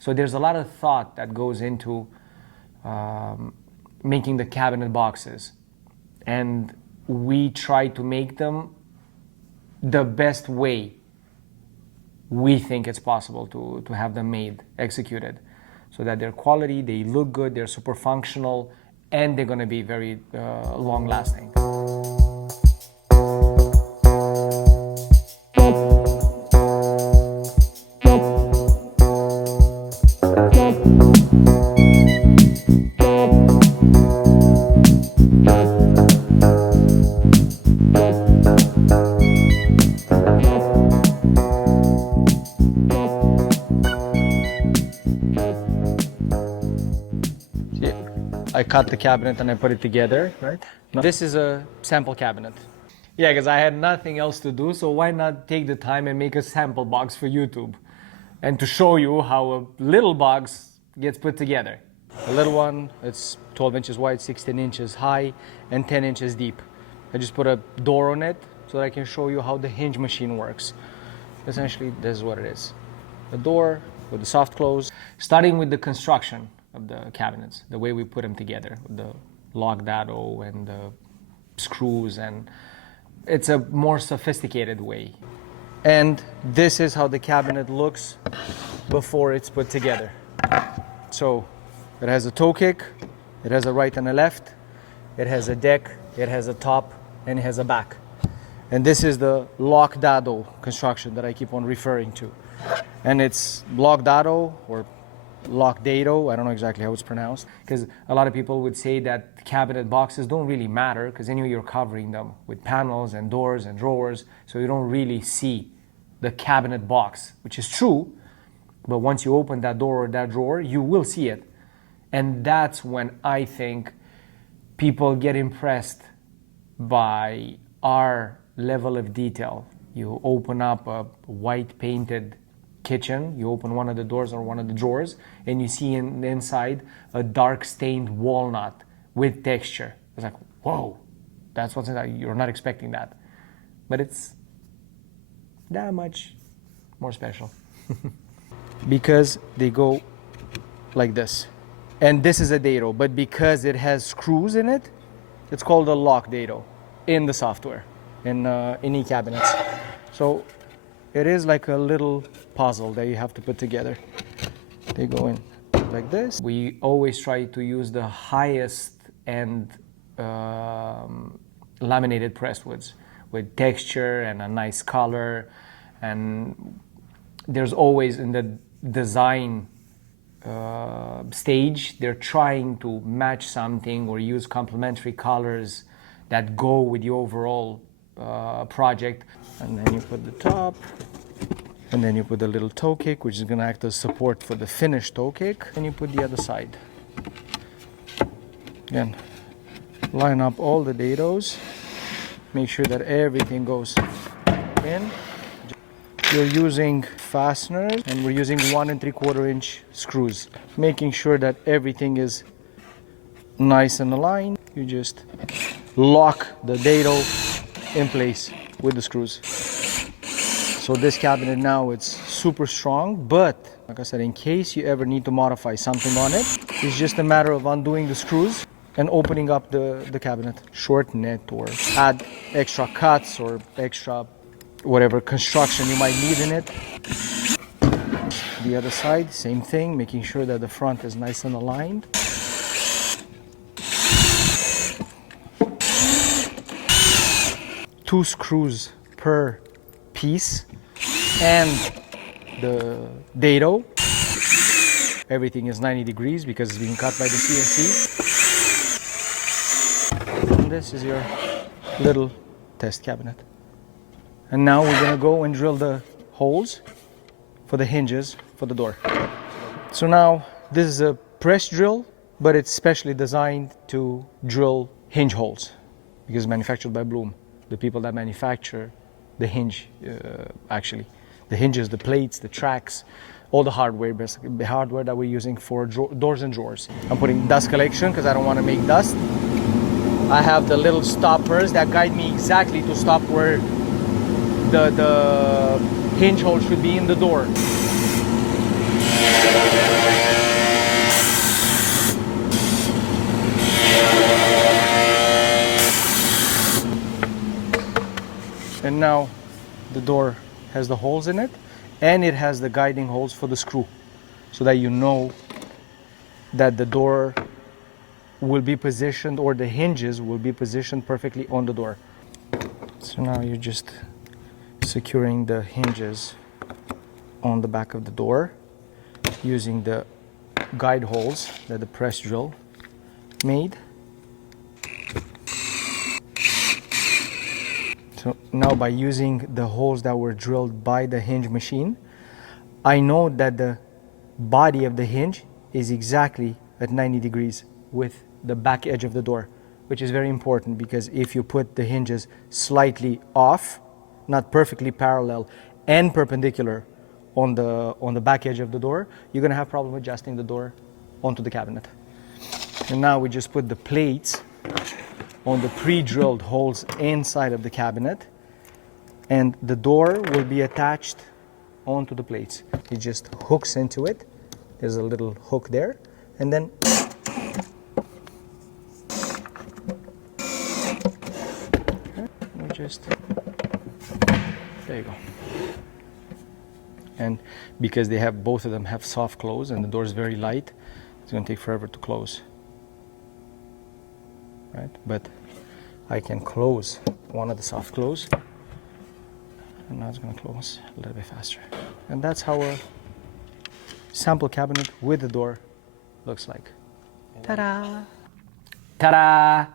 So there's a lot of thought that goes into making the cabinet boxes. And we try to make them the best way we think it's possible to have them made, executed, so that they're quality, they look good, they're super functional, and they're going to be very long lasting. I cut the cabinet and I put it together, right? This is a sample cabinet. Yeah, because I had nothing else to do, so why not take the time and make a sample box for YouTube? And to show you how a little box gets put together. A little one, it's 12 inches wide, 16 inches high, and 10 inches deep. I just put a door on it so that I can show you how the hinge machine works. Essentially, this is what it is. A door with the soft close. Starting with the construction of the cabinets, the way we put them together, the Lockdado and the screws, and it's a more sophisticated way. And this is how the cabinet looks before it's put together. So it has a toe kick, it has a right and a left, it has a deck, it has a top, and it has a back. And this is the Lockdado construction that I keep on referring to. And it's Lockdado or Lockdado, I don't know exactly how it's pronounced, because a lot of people would say that cabinet boxes don't really matter because anyway you're covering them with panels and doors and drawers, so you don't really see the cabinet box, which is true, but once you open that door or that drawer, you will see it. And that's when I think people get impressed by our level of detail. You open up a white painted kitchen, you open one of the doors or one of the drawers, and you see in the inside a dark stained walnut with texture. It's like, whoa, that's what's inside. You're not expecting that, but it's that much more special. Because they go like this, and this is a dado, but because it has screws in it, it's called a Lockdado in the software in e-cabinets. So it is like a little puzzle that you have to put together. They go in like this. We always try to use the highest end laminated presswoods with texture and a nice color. And there's always in the design stage, they're trying to match something or use complementary colors that go with the overall project. And then you put the top, and then you put the little toe kick, which is going to act as support for the finished toe kick, and you put the other side. Again, line up all the dados, make sure that everything goes in. You're using fasteners, and we're using 1 3/4 inch screws, making sure that everything is nice and aligned. You just lock the dado in place with the screws. So this cabinet now, it's super strong, but like I said, in case you ever need to modify something on it, it's just a matter of undoing the screws and opening up the cabinet. Shorten it or add extra cuts or extra whatever construction you might need in it. The other side, same thing, making sure that the front is nice and aligned. Two screws per piece, and the dado. Everything is 90 degrees because it's being cut by the CNC. And this is your little test cabinet. And now we're gonna go and drill the holes for the hinges for the door. So now this is a press drill, but it's specially designed to drill hinge holes because it's manufactured by Blum, the people that manufacture the hinge, actually. The hinges, the plates, the tracks, all the hardware, basically, the hardware that we're using for doors and drawers. I'm putting dust collection because I don't want to make dust. I have the little stoppers that guide me exactly to stop where the hinge hole should be in the door. now the door has the holes in it, and it has the guiding holes for the screw, so that you know that the door will be positioned, or the hinges will be positioned perfectly on the door. So now you're just securing the hinges on the back of the door using the guide holes that the press drill made. So now, by using the holes that were drilled by the hinge machine, I know that the body of the hinge is exactly at 90 degrees with the back edge of the door, which is very important, because if you put the hinges slightly off, not perfectly parallel and perpendicular on the back edge of the door, you're going to have problem adjusting the door onto the cabinet. And now we just put the plates on the pre-drilled holes inside of the cabinet, and the door will be attached onto the plates. It just hooks into it. There's a little hook there, and then we just, there you go. And because they have, both of them have soft close and the door is very light, it's going to take forever to close, right? But I can close one of the soft close, and now it's going to close a little bit faster. And that's how a sample cabinet with the door looks like. Ta-da! Ta-da!